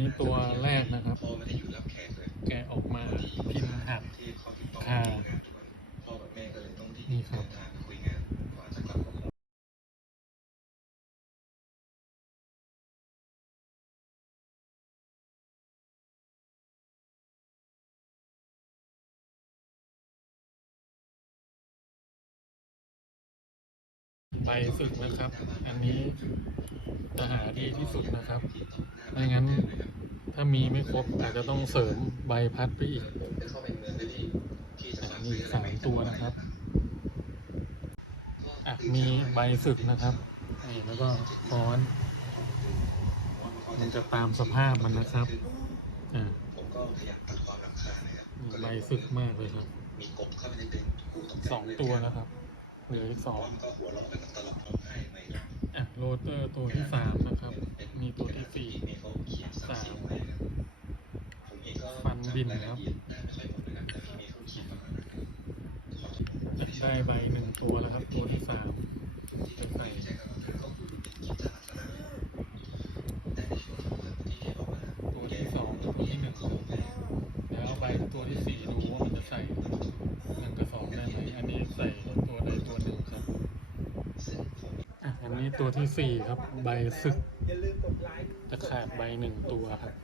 นี้ตัวแรกนะครับ แกออกมาพิมพ์หักค่านี่ครับไปฝึกนะครับ อันนี้จะหาดีที่สุดนะครับ ไม่งั้น ถ้ามีไม่ครบอาจจะต้องเสริมใบพัดไปอีกจะเข้าไปเมืองได้ที่ที่จะอะสั่งมีซื้อสามตัวนะครับอะมีใบฝึกนะครับแล้วก็ฟอน มันจะตามสภาพมันนะครับอ่าผมก็ขยันตัดความรำคาญนะครับนี่ใบฝึกมากเลยครับมีสองตัวนะครับ เหลืออีกสองก็หัวเราะกันตลอดร้องไห้ไม่อะโรเตอร์ตัวที่สามนะครับ มีตัวที่สี่สาม บินครับได้ใบหนึ่งตัวแล้วครับ ตัวที่สามจะใส่ตัวที่สองตัวที่หนึ่งแล้วเอาใบตัวที่สี่ดูว่ามันจะใส่หนึ่งกับสองได้ไหมอันนี้ใส่ตัวใดตัวหนึ่งครับอันนี้ตัวที่สี่ครับ ใบศึกจะขาดใบหนึ่งตัวครับ